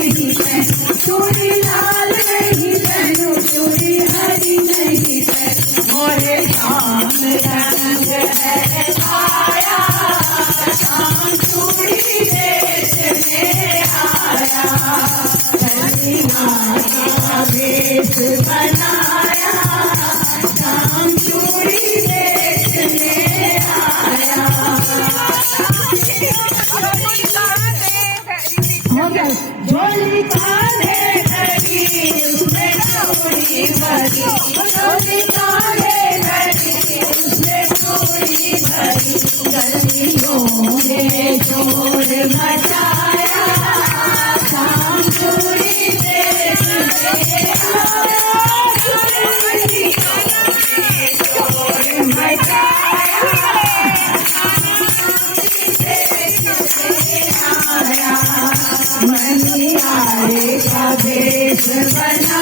नहीं पहनू, चूड़ी लाल नहीं पहनू, चूड़ी हरी नहीं पहनू, मोरे श्याम रंग है छाया, श्याम चूड़ी बेचने आया, कन्हैया भेष बनाया, श्याम चूड़ी बेचने आया। झोली काले धरी उसमें चूड़ी भरी, झोली काले धरी उसमें चूड़ी भरी, गलियों में शोर मचाया, श्याम चूड़ी बेचने आया, गलियों में शोर मचाया, मनिहारे का भेष बना